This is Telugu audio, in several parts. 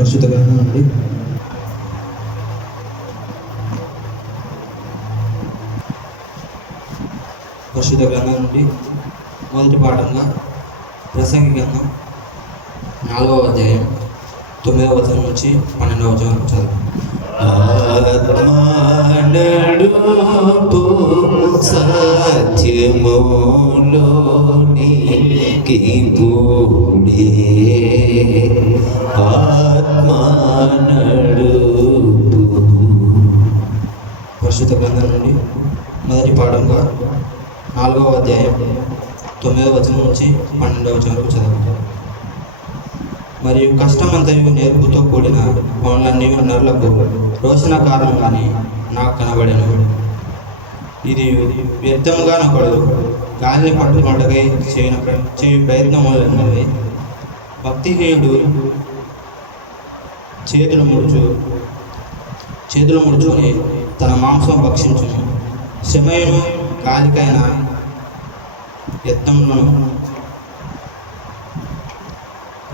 పరిశుద్ధ గ్రంథం నుండి మొదటి పాఠంగా ప్రసంగి గ్రంథం 4వ అధ్యాయం 9వ వచనం నుంచి 12వ వచనం వరకు చదువు. ఆత్మనడుపు సత్యములోనికి పూడే ఆత్మనడుపు. పరిశుద్ధ గ్రంథం నుండి మొదటి పాఠంగా 4వ అధ్యాయం 9వ వచనం నుంచి 12వ వచనం వరకు చదువు. మరియు కష్టమంతయు నేర్పుతో కూడిన పనులన్నీ నరులకు రోషణకారంగానే నాకు కనబడెను. ఇది వ్యర్థముగా నొకడు గాలిని పట్టుకొనటకై చేయు ప్రయత్నములన్నది. భక్తిహీనుడు చేతులు ముడుచుకొని తన మాంసం భక్షించును. శ్రమయును గాలికైన యత్నములను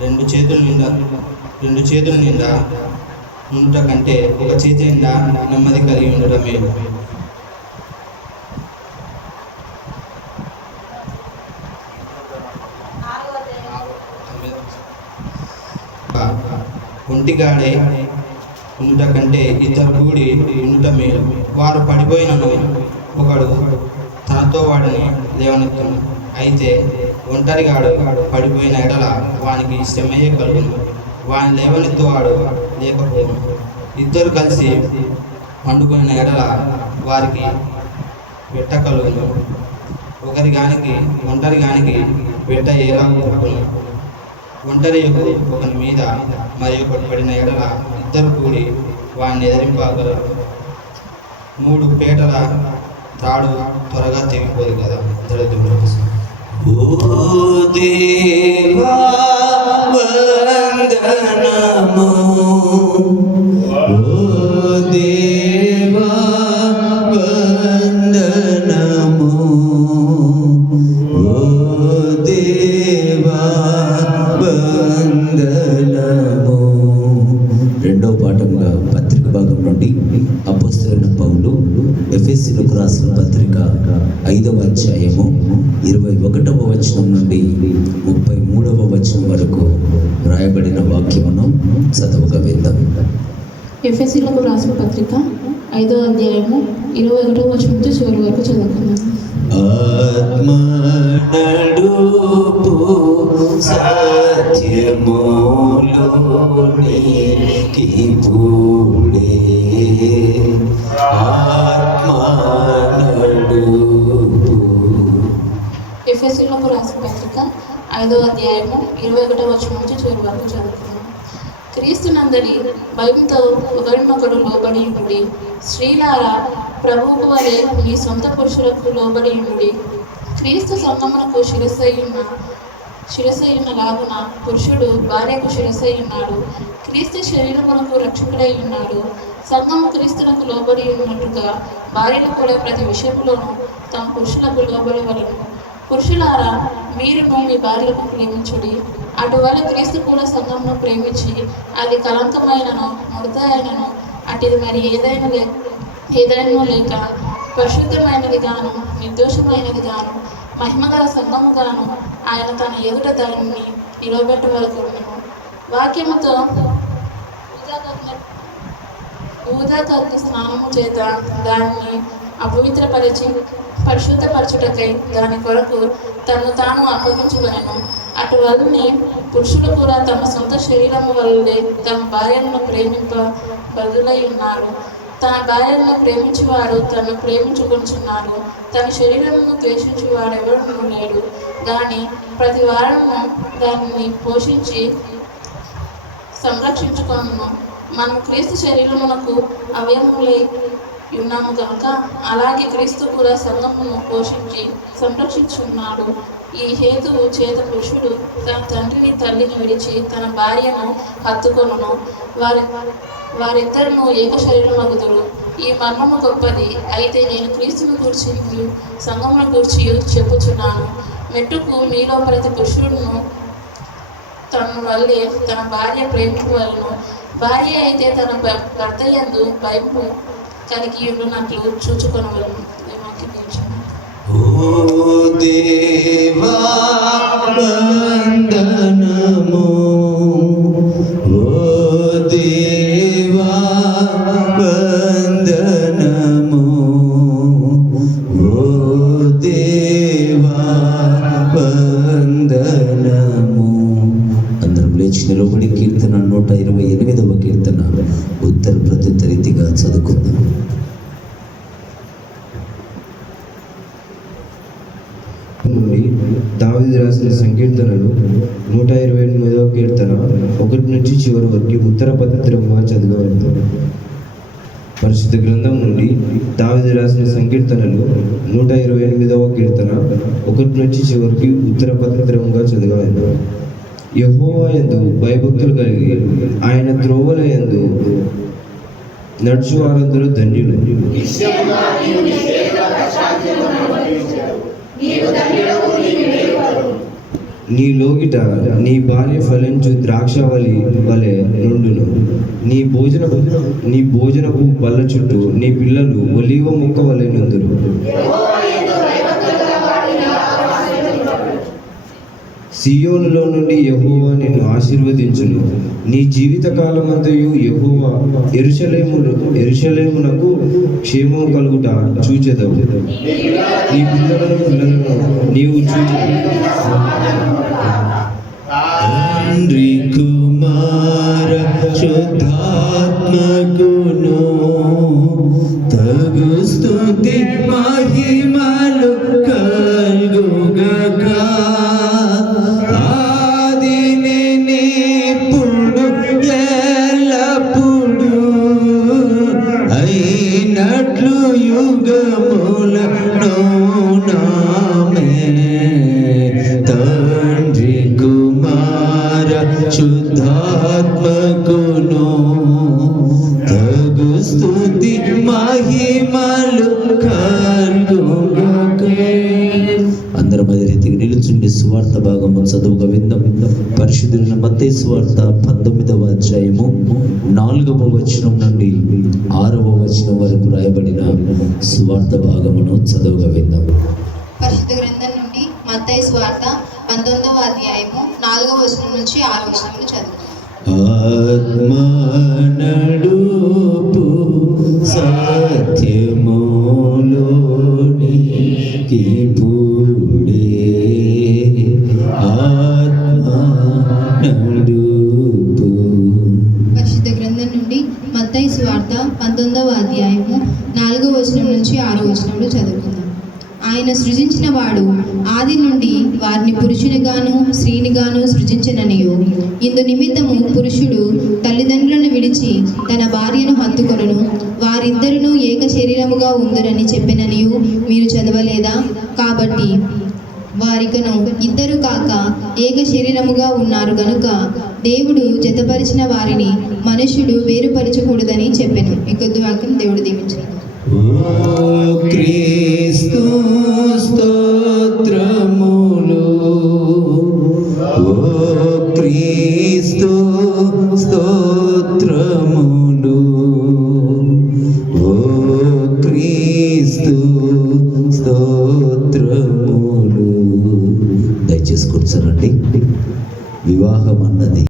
రెండు చేతుల నిండా ఉండట కంటే ఒక చేతి నిండా నెమ్మది కలిగి ఉండటం మేలు. ఒంటిగాడే ఉండుట కంటే ఇద్దరు కూడి ఉండుట మేలు. వారు పడిపోయినను ఒకడు తనతో వాడిని లేవనెత్తును. అయితే ఒంటరిగాడు పడిపోయిన ఎడల వానికి శ్రమయే కలుగును, వాని లేవనెత్తువాడు లేకపోను. ఇద్దరు కలిసి వండుకున్న ఎడల వారికి వెట్ట కలుగును. ఒంటరి గానికి వెట్ట ఎలా దొరుకును. ఒంటరి ఒకని మీద మరి ఒకటి పడిన ఎడల ఇద్దరు కూడి వాడిని ఎదిరింపగలరు. 3 పేటల తాడు త్వరగా తెగిపోదు కదా. ఓ దేవా వందనము, ఓ దేవా వందనము, ఓ దేవా వందనము. రెండవ పాఠంగా పత్రిక భాగం నుండి అపోస్తలుడైన పౌలు ఎఫెసీయులకు రాసిన పత్రిక 5వ అధ్యాయము 21వ వచనం నుండి 33వ వచనం వరకు వ్రాయబడిన వాక్యమును చదవగా విందాం. ఎఫెసీయులకు రాసిన పత్రిక 5వ అధ్యాయము 21వ వచనం నుంచి చివరి వరకు చదువుకున్నాం. ఆత్మనడుపు సత్యములోనికి పూడే ఆత్మనడుపు. ఎఫెసీయులకు రాసిన పత్రిక 5వ అధ్యాయము 21వ వచనం నుంచి చివరి వరకు చదువుకున్నాం. క్రీస్తునందరి భయంతో ఒకరినొకడు లోబడి ఉండి, స్త్రీలారా ప్రభువుకు వలె మీ సొంత పురుషులకు లోబడి ఉండి. క్రీస్తు సంగమునకు శిరస్సైన లాగున పురుషుడు భార్యకు శిరస్సై ఉన్నాడు. క్రీస్తు శరీరమునకు రక్షకుడై ఉన్నాడు. సంఘము క్రీస్తునకు లోబడి ఉన్నట్టుగా భార్యలు కూడా ప్రతి విషయంలోనూ తమ పురుషులకు లోబడవలెను. పురుషులారా మీరును మీ భార్యలకు ప్రేమించుడి. అటువల్ల క్రీస్తు కూడా సంఘమును ప్రేమించి అది కలంకమైనను ముడత అయినను అటుది మరి ఏదైనా లేక పరిశుద్ధమైనది గాను నిర్దోషమైనది గాను మహిమగల సంఘము గాను ఆయన తన ఎదుట దానిని నిలబెట్టవరకు వాక్యముతో ఊదాకగ్ని స్నానము చేత దానిని అపవిత్రపరిచి పరిశుద్ధపరచుటకై దాని కొరకు తను తాను అప్పగించుకొనెను. అటువలనే పురుషులు కూడా తమ సొంత శరీరము వల్లే తమ భార్యలను ప్రేమింప బదులై ఉన్నారు. తన భార్యను ప్రేమించేవాడు తను ప్రేమించుకుంటున్నాడు. తన శరీరమును ద్వేషించేవాడెవడూ లేడు. కానీ ప్రతి వారము దానిని పోషించి సంరక్షించుకొనును. మనం క్రీస్తు శరీరమునకు అవయములై ఉన్నాము కనుక అలాగే క్రీస్తు కూడా సంఘమును పోషించి సంరక్షించున్నాడు. ఈ హేతువు చేత పురుషుడు తన తండ్రిని తల్లిని విడిచి తన భార్యను హత్తుకొనును. వారిద్దరును ఏక శరీరమగుదురు. ఈ మర్మము గొప్పది. అయితే నేను క్రీస్తును గూర్చి సంఘమును గూర్చి చెప్పుచున్నాను. మెట్టుకు మీలో ప్రతి పురుషుడును తన వల్లే తన భార్య ప్రేమింపవలను. భార్య అయితే తన భర్త యందు భయము కలిగి ఉండునట్లు చూచుకొనవలను. ఓ దేవా వందనము, ఓ దేవా వందనము, ఓ దేవా వందనము. అందరం లేచి నిలబడి కీర్తన 128వ కీర్తన ఉత్తర ప్రత్యుత్తర రీతిగా చదువుకుందాం. నుండి దావీదు రాసిన సంకీర్తనలు 128వ కీర్తన 1 నుంచి చివరి వరకు ఉత్తర పద్ధతిగా చదవగలుగుతాం. పరిశుద్ధ గ్రంథం నుండి దావీదు రాసిన సంకీర్తనలు 128వ కీర్తన 1 నుంచి చివరికి ఉత్తర పద్ధతిగా చదవగలుగుతాం. యెహోవా యందు భయభక్తులు కలిగి ఆయన త్రోవల యందు నడుచు వారందరూ ధన్యులు. నీ లోగిట నీ భార్య ఫలించు ద్రాక్షవల్లి వలె నుండును. నీ భోజనపు బల్ల చుట్టూ నీ పిల్లలు ఒలీవ మొక్క వలె నుందురు. సియోనులో నుండి యెహోవా నిన్ను ఆశీర్వదించును. నీ జీవిత కాలమంతయు యెహోవా యెరూషలేమునకు క్షేమం కలుగుట చూచెదవు. నీ పిల్లలను నీవు తండ్రి కుమార శుద్ధాత్మకును తగు స్తుతి మహిమలు కలుగుగాక. ఆదిని నిప్పుడు ఎల్లప్పుడు అయినట్లు యుగములను నామే. తండ్రి కుమార శుద్ధాత్మకును తగు స్తుతి మహిమలు కలుగుగాక. అందరం అదే రీతిగా నిలుచుండి సువార్త భాగము చదువుగా విందాం. పరిశుద్ధులైన మత్తయి సువార్త 19వ అధ్యాయము 4వ వచనం నుండి 6వ వచనం వరకు రాయబడిన సువార్త భాగమును చదువుగా విందాం. పరిశుద్ధ గ్రంథం నుండి మత్తయి సువార్త 19వ అధ్యాయము 4వ వచనం నుంచి 6వ వచనం చదువుకుందాం. ఆత్మనడుపు సత్యములోనికి పూడే ఆత్మనడుపు. పరిశుద్ధ గ్రంథం నుండి మత్తయి సువార్త 19వ అధ్యాయము 4వ వచనం నుంచి 6వ వచనంలో చదువుకుందాం. ఆయన సృజించిన వాడు ఆది నుండి వారిని పురుషునిగాను స్త్రీనిగాను సృజించిననియు, ఇందు నిమిత్తము పురుషుడు తల్లిదండ్రులను విడిచి తన భార్యను హత్తుకొనును, వారిద్దరును ఏక శరీరముగా ఉందురని చెప్పిననియు మీరు చదవలేదా? కాబట్టి వారికను ఇద్దరు కాక ఏక శరీరముగా ఉన్నారు గనుక దేవుడు జతపరిచిన వారిని మనుషుడు వేరుపరచకూడదని చెప్పెను. ఈ కొద్ది వాక్యం దేవుడు దీవించును. ఓ క్రీస్తు స్తోత్రములు, ఓ క్రీస్తు స్తోత్రములు, ఓ క్రీస్తు స్తోత్రములు. దయచేసి కూర్చోనండి. వివాహం అన్నది